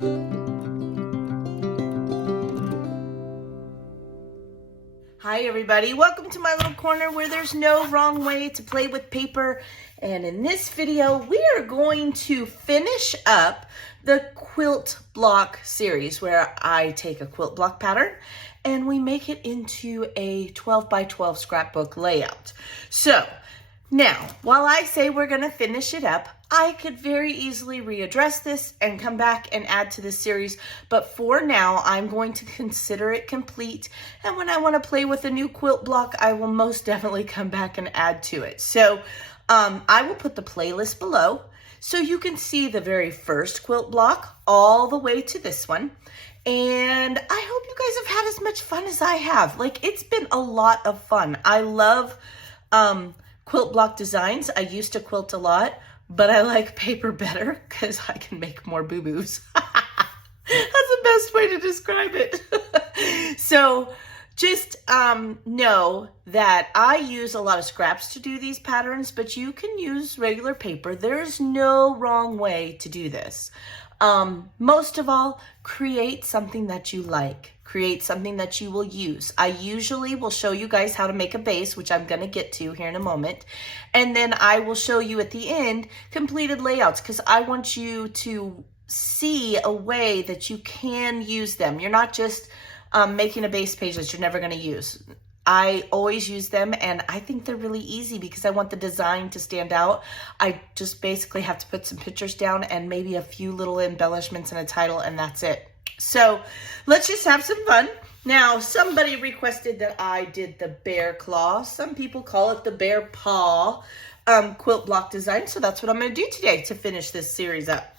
Hi everybody, welcome to my little corner where there's no wrong way to play with paper. And in this video, we are going to finish up the quilt block series where I take a quilt block pattern and we make it into a 12 by 12 scrapbook layout. So now, while I say we're gonna finish it up, I could very easily readdress this and come back and add to this series, but for now, I'm going to consider it complete, and when I want to play with a new quilt block, I will most definitely come back and add to it. So I will put the playlist below, so you can see the very first quilt block all the way to this one, and I hope you guys have had as much fun as I have. Like, it's been a lot of fun. I love quilt block designs. I used to quilt a lot, but I like paper better because I can make more boo-boos. That's the best way to describe it. So just know that I use a lot of scraps to do these patterns, but you can use regular paper. There's no wrong way to do this. Most of all, create something that you like. Create something that you will use. I usually will show you guys how to make a base, which I'm going to get to here in a moment. And then I will show you at the end completed layouts because I want you to see a way that you can use them. You're not just making a base page that you're never going to use. I always use them, and I think they're really easy because I want the design to stand out. I just basically have to put some pictures down and maybe a few little embellishments and a title, and that's it. So let's just have some fun. Now, somebody requested that I did the bear claw. Some people call it the bear paw quilt block design. So that's what I'm going to do today to finish this series up.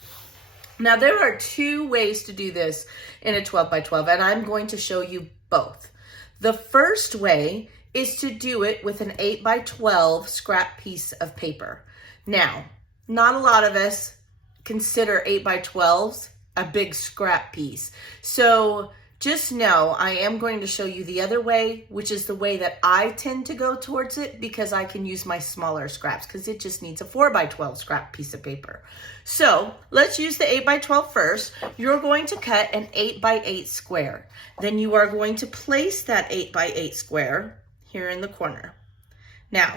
Now, there are two ways to do this in a 12 by 12, and I'm going to show you both. The first way is to do it with an 8 by 12 scrap piece of paper. Now, not a lot of us consider 8 by 12s a big scrap piece. So just know I am going to show you the other way, which is the way that I tend to go towards it because I can use my smaller scraps because it just needs a 4 by 12 scrap piece of paper. So let's use the 8 by 12 first. You're going to cut an 8 by 8 square. Then you are going to place that 8 by 8 square here in the corner. Now,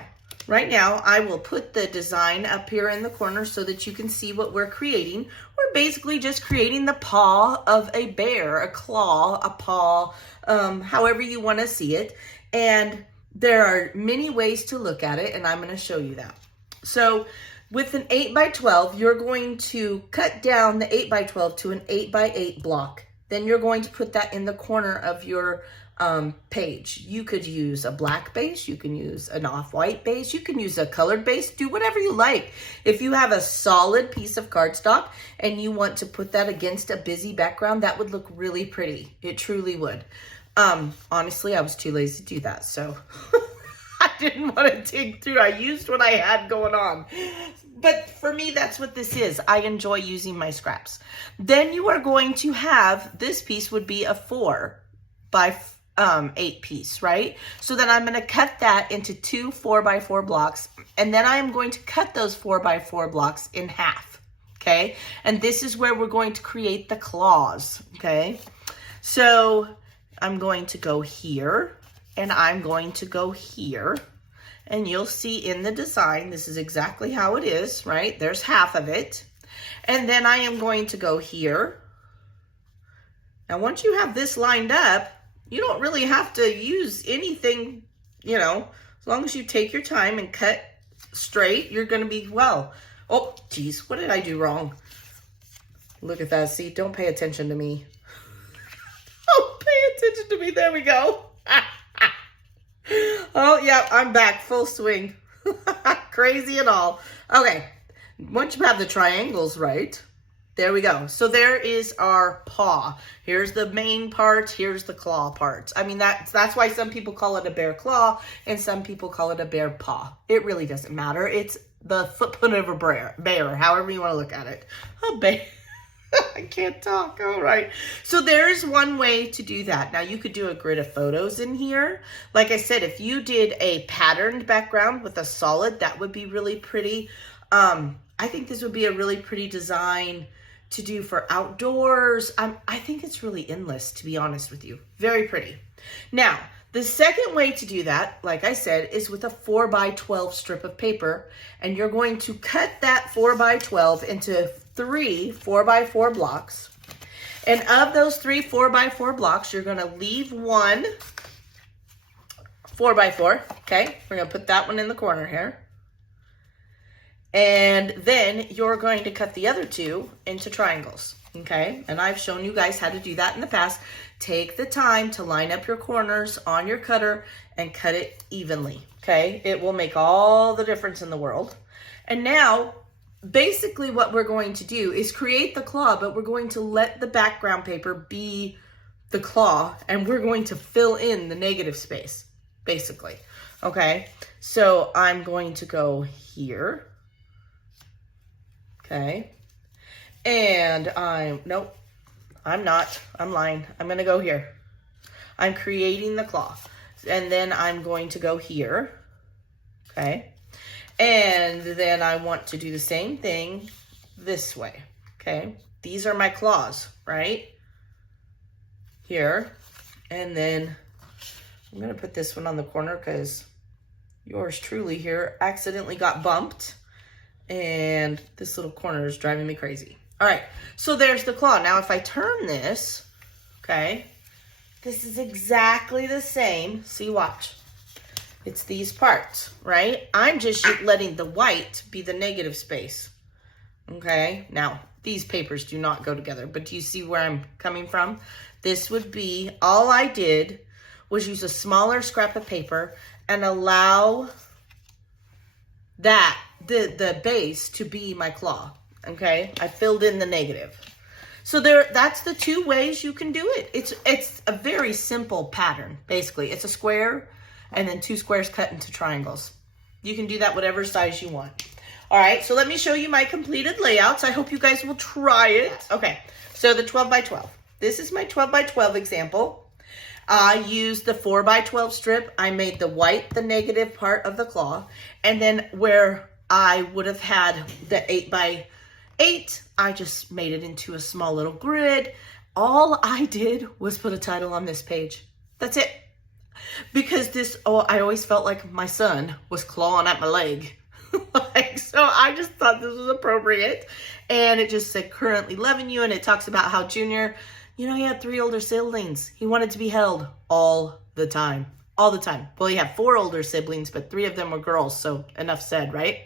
right now, I will put the design up here in the corner so that you can see what we're creating. We're basically just creating the paw of a bear, a claw, a paw, however you want to see it. And there are many ways to look at it, and I'm going to show you that. So with an 8 by 12, you're going to cut down the 8 by 12 to an 8 by 8 block. Then you're going to put that in the corner of your page. You could use a black base, you can use an off-white base, you can use a colored base, do whatever you like. If you have a solid piece of cardstock and you want to put that against a busy background, that would look really pretty. It truly would. Honestly, I was too lazy to do that, so I didn't want to dig through. I used what I had going on. But for me, that's what this is. I enjoy using my scraps. Then you are going to have, this piece would be a 4 by 8 piece, right? So then I'm going to cut that into two 4 by 4 blocks, and then I am going to cut those 4 by 4 blocks in half, okay? And this is where we're going to create the claws, okay? So I'm going to go here, and I'm going to go here, and you'll see in the design, this is exactly how it is, right? There's half of it, and then I am going to go here. Now, once you have this lined up, you don't really have to use anything, you know, as long as you take your time and cut straight, you're going to be well. Oh, geez, what did I do wrong? Look at that. See, don't pay attention to me. Oh, pay attention to me. There we go. Oh, yeah, I'm back. Full swing. Crazy and all. Okay, once you have the triangles right, there we go. So there is our paw. Here's the main part. Here's the claw part. I mean, that's why some people call it a bear claw and some people call it a bear paw. It really doesn't matter. It's the footprint of a bear, however you want to look at it. A bear. I can't talk. All right. So there's one way to do that. Now you could do a grid of photos in here. Like I said, if you did a patterned background with a solid, that would be really pretty. I think this would be a really pretty design to do for outdoors. I think it's really endless, to be honest with you. Very pretty. Now, the second way to do that, like I said, is with a 4x12 strip of paper. And you're going to cut that 4x12 into 3 4x4 blocks. And of those 3 4x4 blocks, you're going to leave one 4x4. Okay, we're going to put that one in the corner here. And then you're going to cut the other 2 into triangles, okay? And I've shown you guys how to do that in the past. Take the time to line up your corners on your cutter and cut it evenly, okay? It will make all the difference in the world. And now, basically what we're going to do is create the claw, but we're going to let the background paper be the claw, and we're going to fill in the negative space, basically, okay? So I'm going to go here. Okay, and nope, I'm not, I'm lying. I'm gonna go here. I'm creating the claw. And then I'm going to go here, okay? And then I want to do the same thing this way, okay? These are my claws, right? Here, and then I'm gonna put this one on the corner because yours truly here accidentally got bumped. And this little corner is driving me crazy. All right, so there's the claw. Now, if I turn this, okay, this is exactly the same. See, watch. It's these parts, right? I'm just letting the white be the negative space, okay? Now, these papers do not go together, but do you see where I'm coming from? This would be, all I did was use a smaller scrap of paper and allow that the base to be my claw, okay? I filled in the negative. So that's the 2 ways you can do it. It's a very simple pattern, basically. It's a square and then 2 squares cut into triangles. You can do that whatever size you want. All right, so let me show you my completed layouts. I hope you guys will try it. Okay, so the 12x12. This is my 12x12 example. I used the 4x12 strip. I made the white the negative part of the claw. And then where I would have had the 8x8, I just made it into a small little grid. All I did was put a title on this page. That's it. Because I always felt like my son was clawing at my leg. So I just thought this was appropriate. And it just said currently loving you. And it talks about how Junior, you know, he had 3 older siblings. He wanted to be held all the time. All the time. Well, he had 4 older siblings, but 3 of them were girls. So enough said, right?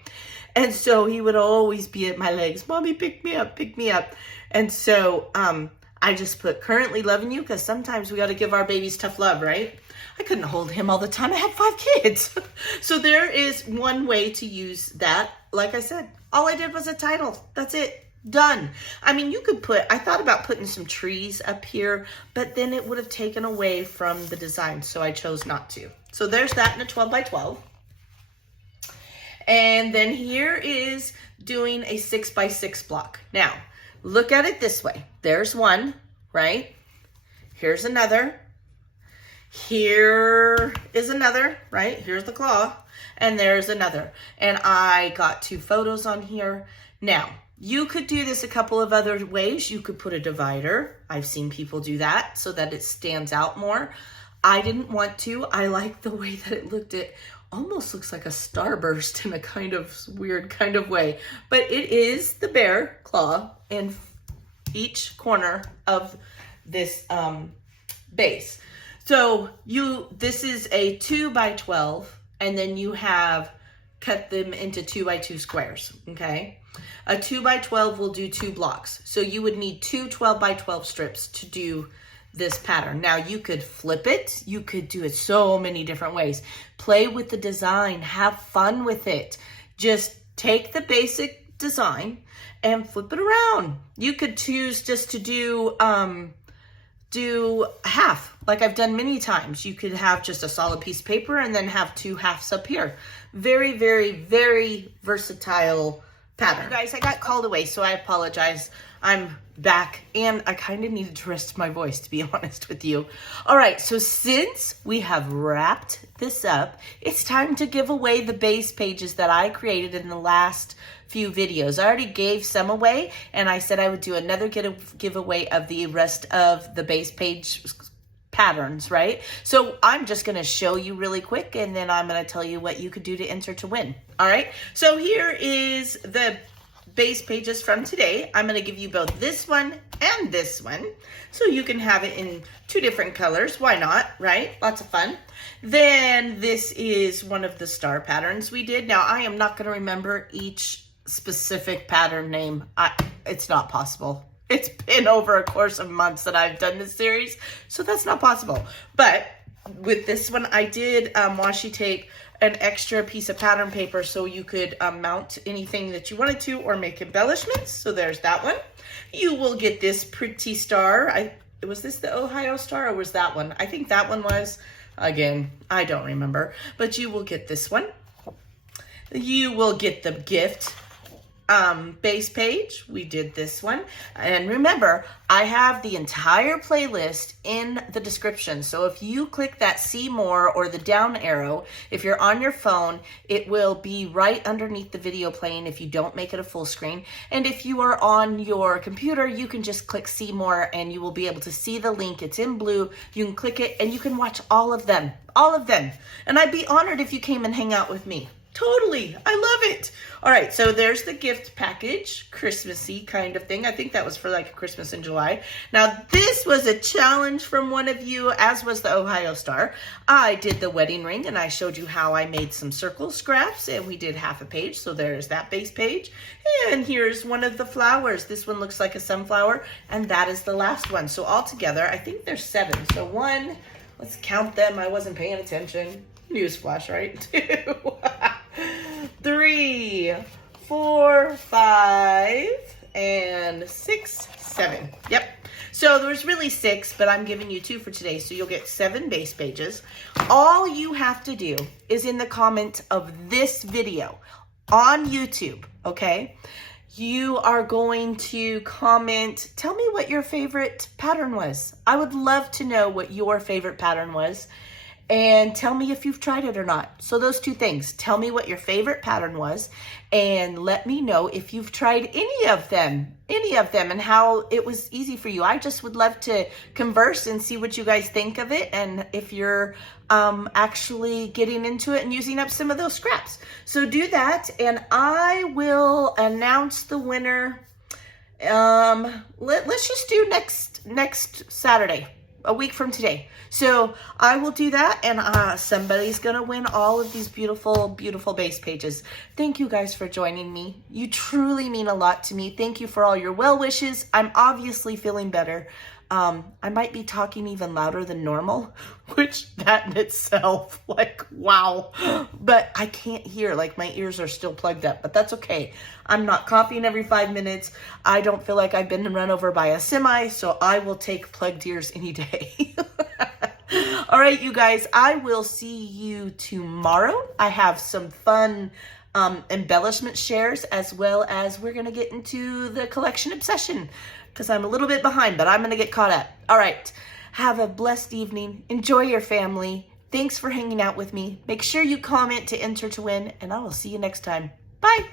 And so he would always be at my legs. Mommy, pick me up, pick me up. And so I just put currently loving you because sometimes we got to give our babies tough love, right? I couldn't hold him all the time. I had 5 kids. So there is one way to use that. Like I said, all I did was a title. That's it. Done. I mean, you could I thought about putting some trees up here, but then it would have taken away from the design, so I chose not to. So there's that in a 12x12. And then here is doing a 6x6 block. Now, look at it this way. There's one, right? Here's another. Here is another, right? Here's the claw. And there's another. And I got 2 photos on here. Now, you could do this a couple of other ways. You could put a divider. I've seen people do that so that it stands out more. I didn't want to. I like the way that it looked. It almost looks like a starburst in a kind of weird kind of way. But it is the bear claw in each corner of this base. So this is a 2x12, and then you have cut them into 2x2 squares, okay? A 2x12 will do 2 blocks. So you would need 2 12x12 strips to do this pattern. Now you could flip it. You could do it so many different ways. Play with the design. Have fun with it. Just take the basic design and flip it around. You could choose just to do half, like I've done many times. You could have just a solid piece of paper and then have 2 halves up here. Very, very, very versatile pattern. You guys, I got called away, so I apologize. I'm back, and I kind of needed to rest my voice, to be honest with you. All right, so since we have wrapped this up, it's time to give away the base pages that I created in the last few videos. I already gave some away, and I said I would do another giveaway of the rest of the base page patterns, right? So I'm just going to show you really quick, and then I'm going to tell you what you could do to enter to win. All right, so here is the base pages from today. I'm going to give you both this one and this one, so you can have it in 2 different colors. Why not, right? Lots of fun. Then this is one of the star patterns we did. Now, I am not going to remember each specific pattern name. It's not possible. It's been over a course of months that I've done this series, so that's not possible. But with this one, I did washi tape an extra piece of pattern paper so you could mount anything that you wanted to or make embellishments. So there's that one. You will get this pretty star. Was this the Ohio star or was that one? I think that one was. Again, I don't remember. But you will get this one. You will get the gift base page. We did this one. And remember, I have the entire playlist in the description. So if you click that see more or the down arrow, if you're on your phone, it will be right underneath the video playing if you don't make it a full screen. And if you are on your computer, you can just click see more and you will be able to see the link. It's in blue. You can click it and you can watch all of them. All of them. And I'd be honored if you came and hang out with me. Totally. I love it. All right. So there's the gift package, Christmassy kind of thing. I think that was for like Christmas in July. Now, this was a challenge from one of you, as was the Ohio star. I did the wedding ring and I showed you how I made some circle scraps and we did half a page. So there's that base page. And here's one of the flowers. This one looks like a sunflower and that is the last one. So altogether, I think there's 7. So 1, let's count them. I wasn't paying attention. Newsflash, right? 2, 3, 4, 5, and 6, 7. Yep. So there's really 6, but I'm giving you 2 for today. So you'll get 7 base pages. All you have to do is in the comment of this video on YouTube, okay? You are going to comment, tell me what your favorite pattern was. I would love to know what your favorite pattern was. And tell me if you've tried it or not. So those 2 things. Tell me what your favorite pattern was and let me know if you've tried any of them and how it was easy for you. I just would love to converse and see what you guys think of it and if you're actually getting into it and using up some of those scraps. So do that and I will announce the winner. Let's just do next Saturday. A week from today. So I will do that and somebody's gonna win all of these beautiful, beautiful base pages. Thank you guys for joining me. You truly mean a lot to me. Thank you for all your well wishes. I'm obviously feeling better. I might be talking even louder than normal, which that in itself, like, wow. But I can't hear, like my ears are still plugged up, but that's okay. I'm not coughing every 5 minutes. I don't feel like I've been run over by a semi, so I will take plugged ears any day. All right, you guys, I will see you tomorrow. I have some fun embellishment shares as well as we're going to get into the collection obsession because I'm a little bit behind, but I'm going to get caught up. All right, have a blessed evening. Enjoy your family. Thanks for hanging out with me. Make sure you comment to enter to win, and I will see you next time. Bye.